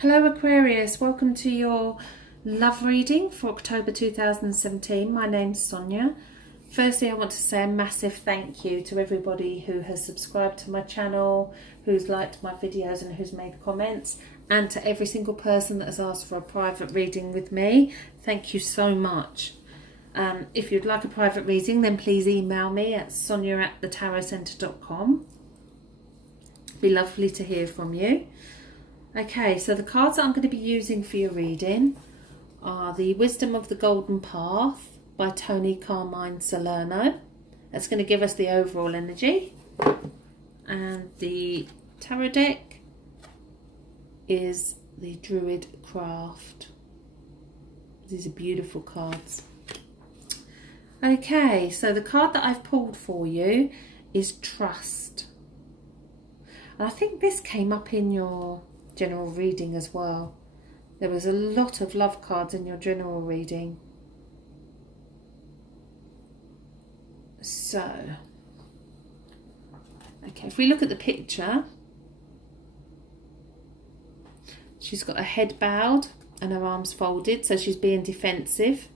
Hello Aquarius, welcome to your love reading for October 2017. My name's Sonia. Firstly, I want to say a massive thank you to everybody who has subscribed to my channel, who's liked my videos and who's made comments, and to every single person that has asked for a private reading with me. Thank you so much. If you'd like a private reading, then please email me at sonia@thetarotcentre.com. Be lovely to hear from you. Okay, so the cards that I'm going to be using for your reading are the Wisdom of the Golden Path by Tony Carmine Salerno. That's going to give us the overall energy. And the tarot deck is the Druid Craft. These are beautiful cards. Okay, so the card that I've pulled for you is Trust. And I think this came up in your general reading as well. There was a lot of love cards in your general reading. So, okay, if we look at the picture, she's got her head bowed and her arms folded, so she's being defensive.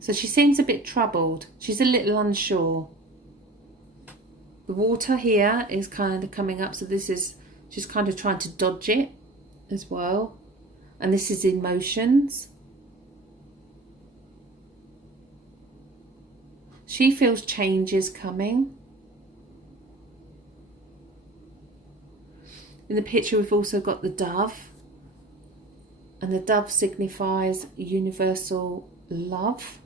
So she seems a bit troubled. She's a little unsure. The water here is kind of coming up, so this is, she's kind of trying to dodge it as well. And this is emotions. She feels changes coming. In the picture we've also got the dove. And the dove signifies universal love.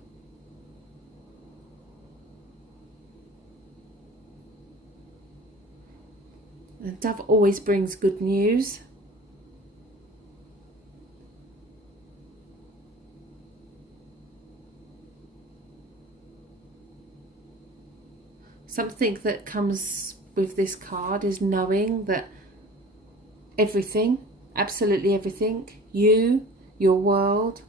The dove always brings good news. Something that comes with this card is knowing that everything, absolutely everything, you, your world,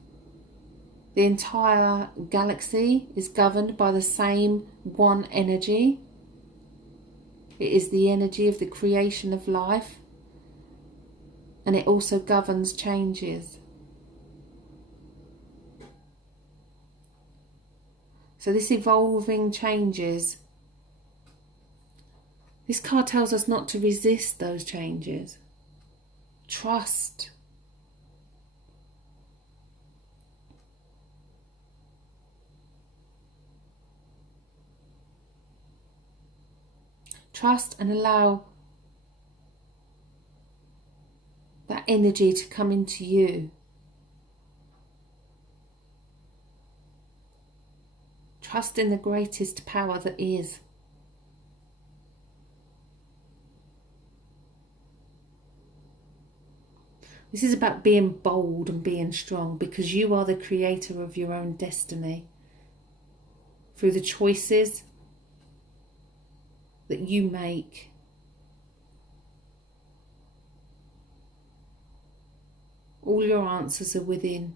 the entire galaxy is governed by the same one energy. It is the energy of the creation of life, and it also governs changes. So this evolving changes. This card tells us not to resist those changes. Trust. Trust and allow that energy to come into you. Trust in the greatest power that is. This is about being bold and being strong, because you are the creator of your own destiny. Through the choices that you make. All your answers are within.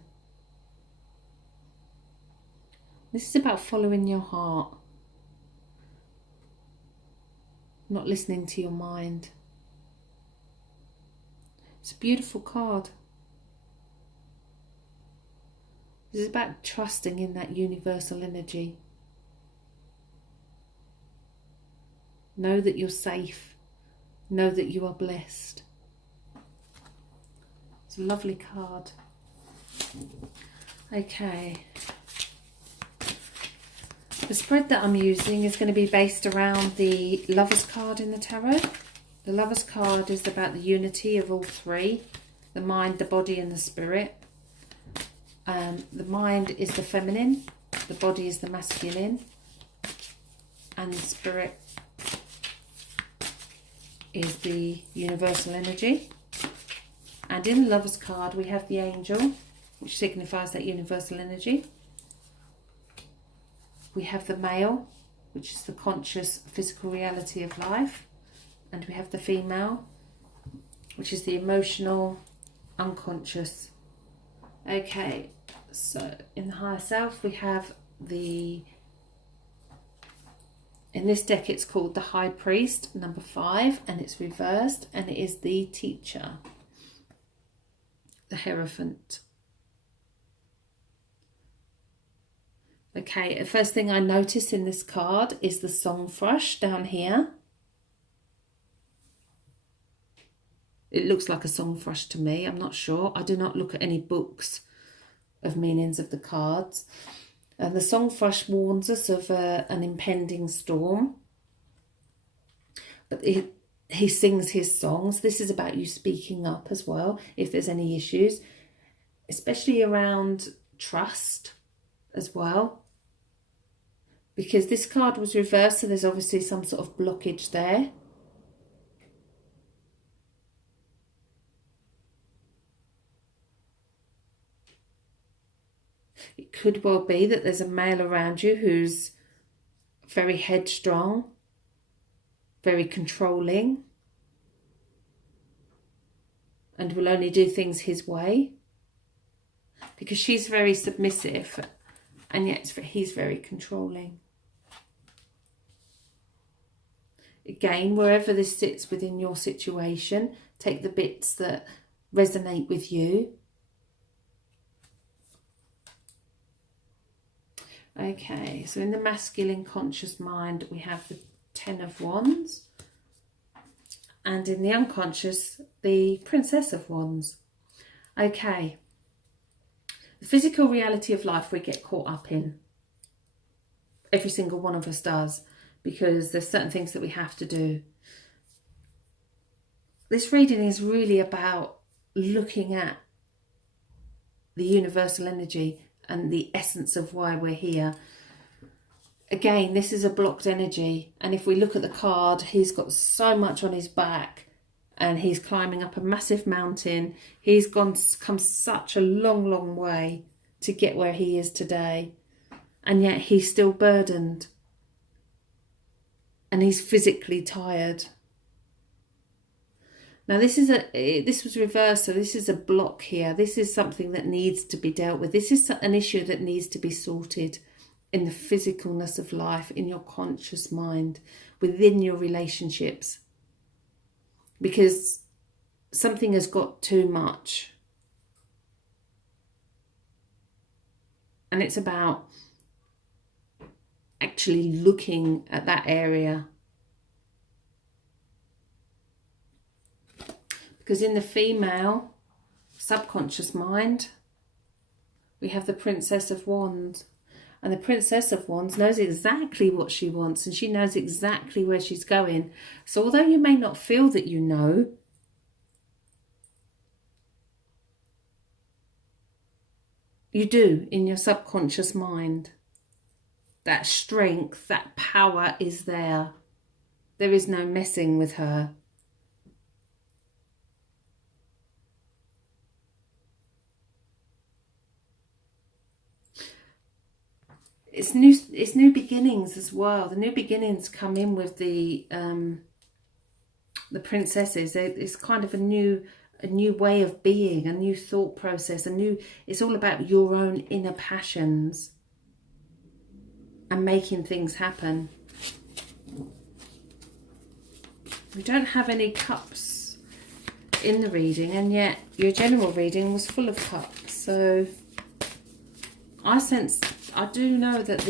This is about following your heart, not listening to your mind. It's a beautiful card. This is about trusting in that universal energy. Know that you're safe. Know that you are blessed. It's a lovely card. Okay. The spread that I'm using is going to be based around the Lovers card in the tarot. The Lovers card is about the unity of all three. The mind, the body and the spirit. The mind is the feminine. The body is the masculine. And the spirit is the universal energy. And in the Lovers card we have the angel, which signifies that universal energy. We have the male, which is the conscious physical reality of life. And we have the female, which is the emotional unconscious. Okay, so in the higher self we have the In this deck it's called the High Priest, number 5, and it's reversed, and it is the Teacher, the Hierophant. Okay, the first thing I notice in this card is the song thrush down here. It looks like a song thrush to me, I'm not sure. I do not look at any books of meanings of the cards. And the song thrush warns us of an impending storm. But he sings his songs. This is about you speaking up as well, if there's any issues, especially around trust as well. Because this card was reversed, so there's obviously some sort of blockage there. It could well be that there's a male around you who's very headstrong, very controlling, and will only do things his way. Because she's very submissive, and yet he's very controlling. Again, wherever this sits within your situation, take the bits that resonate with you. Okay, so in the masculine conscious mind, we have the 10 of Wands. And in the unconscious, the Princess of Wands. Okay. The physical reality of life we get caught up in. Every single one of us does. Because there's certain things that we have to do. This reading is really about looking at the universal energy and the essence of why we're here. Again, this is a blocked energy, and if we look at the card, he's got so much on his back and he's climbing up a massive mountain. He's come such a long way to get where he is today, and yet he's still burdened and he's physically tired. Now this was reversed, so this is a block here. This is something that needs to be dealt with. This is an issue that needs to be sorted in the physicalness of life, in your conscious mind, within your relationships. Because something has got too much. And it's about actually looking at that area. Because in the female subconscious mind, we have the Princess of Wands. And the Princess of Wands knows exactly what she wants, and she knows exactly where she's going. So although you may not feel that you know, you do in your subconscious mind. That strength, that power is there. There is no messing with her. It's new beginnings as well. The new beginnings come in with the princesses. It's kind of a new way of being, a new thought process, it's all about your own inner passions and making things happen. We don't have any cups in the reading, and yet your general reading was full of cups. So I do know that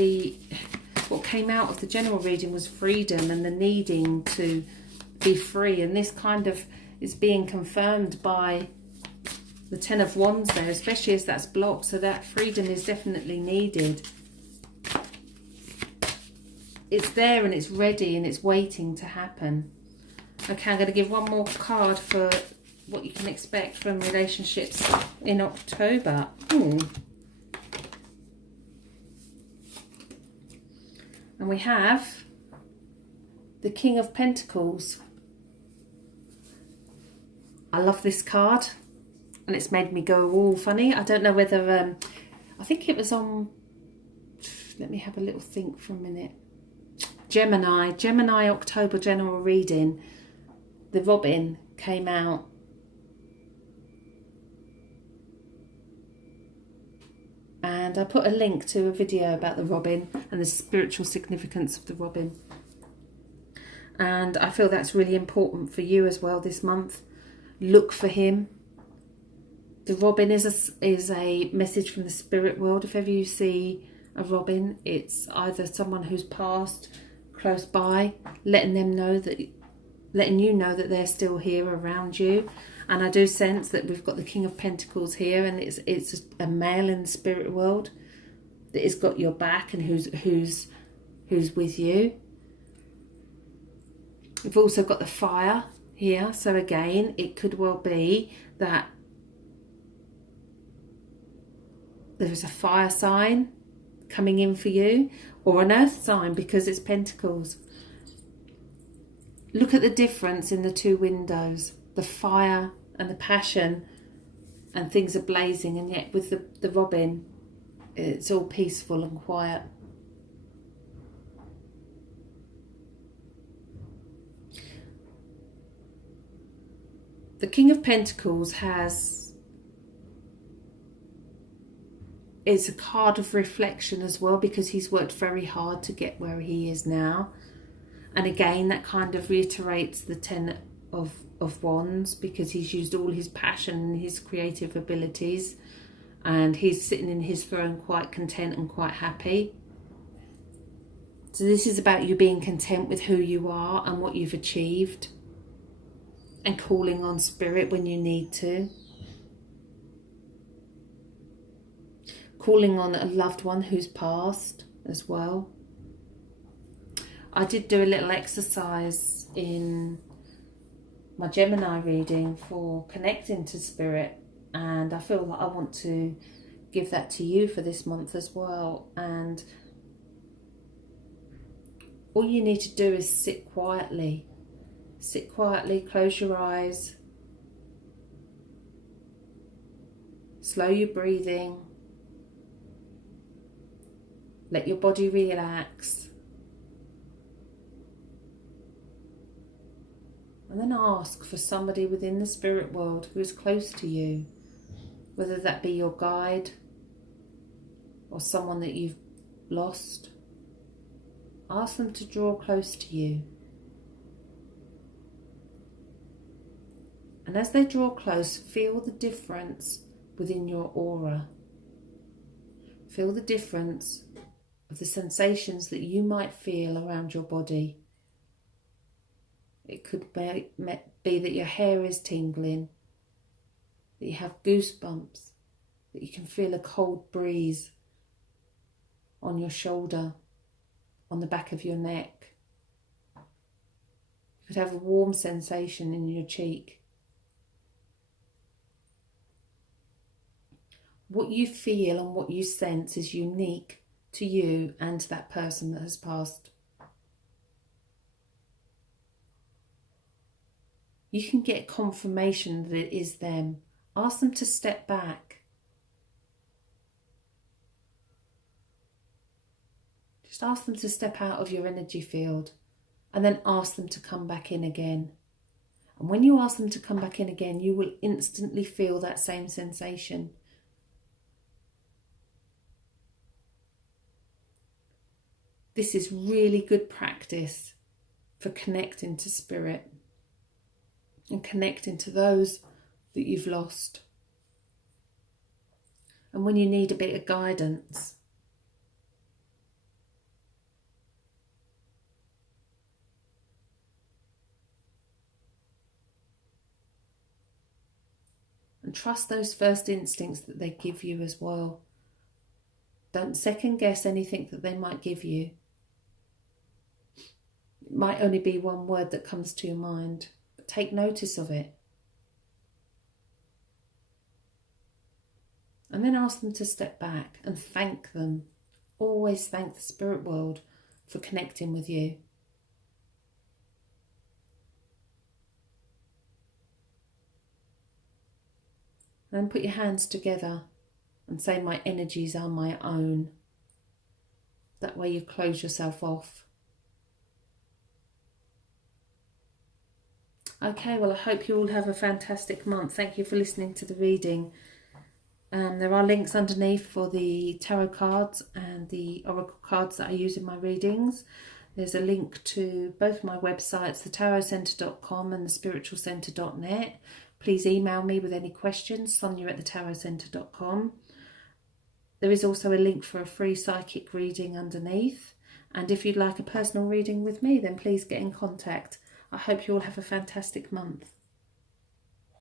what came out of the general reading was freedom and the needing to be free, and this kind of is being confirmed by the 10 of Wands there, especially as that's blocked. So that freedom is definitely needed. It's there and it's ready and it's waiting to happen. Okay, I'm going to give one more card for what you can expect from relationships in October. And we have the King of Pentacles. I love this card, and it's made me go all funny. I don't know whether, I think it was on, let me have a little think for a minute. Gemini October general reading. The Robin came out. And I put a link to a video about the Robin and the spiritual significance of the Robin. And I feel that's really important for you as well this month. Look for him. The robin is a message from the spirit world. If ever you see a robin, it's either someone who's passed close by, letting you know that they're still here around you. And I do sense that we've got the King of Pentacles here, and it's a male in the spirit world that has got your back and who's with you. We've also got the fire here, so again, it could well be that there is a fire sign coming in for you, or an earth sign, because it's Pentacles. Look at the difference in the two windows, the fire and the passion, and things are blazing, and yet with the robin, it's all peaceful and quiet. The King of Pentacles is a card of reflection as well, because he's worked very hard to get where he is now. And again, that kind of reiterates the Ten of Wands, because he's used all his passion and his creative abilities, and he's sitting in his throne quite content and quite happy. So this is about you being content with who you are and what you've achieved, and calling on spirit when you need to. Calling on a loved one who's passed as well. I did do a little exercise in my Gemini reading for connecting to spirit, and I feel like I want to give that to you for this month as well. And all you need to do is sit quietly. Sit quietly, close your eyes, slow your breathing, let your body relax, and then ask for somebody within the spirit world who is close to you, whether that be your guide or someone that you've lost. Ask them to draw close to you. And as they draw close, feel the difference within your aura. Feel the difference of the sensations that you might feel around your body. It could be that your hair is tingling, that you have goosebumps, that you can feel a cold breeze on your shoulder, on the back of your neck. You could have a warm sensation in your cheek. What you feel and what you sense is unique to you and to that person that has passed. You can get confirmation that it is them. Ask them to step back. Just ask them to step out of your energy field, and then ask them to come back in again. And when you ask them to come back in again, you will instantly feel that same sensation. This is really good practice for connecting to spirit and connecting to those that you've lost. And when you need a bit of guidance, and trust those first instincts that they give you as well. Don't second guess anything that they might give you. It might only be one word that comes to your mind, but take notice of it. And then ask them to step back and thank them. Always thank the spirit world for connecting with you. Then put your hands together and say, my energies are my own. That way you close yourself off. Okay, well, I hope you all have a fantastic month. Thank you for listening to the reading. There are links underneath for the tarot cards and the oracle cards that I use in my readings. There's a link to both my websites, thetarotcentre.com and thespiritualcentre.net. Please email me with any questions, sonia@thetarotcentre.com. There is also a link for a free psychic reading underneath. And if you'd like a personal reading with me, then please get in contact. I hope you all have a fantastic month.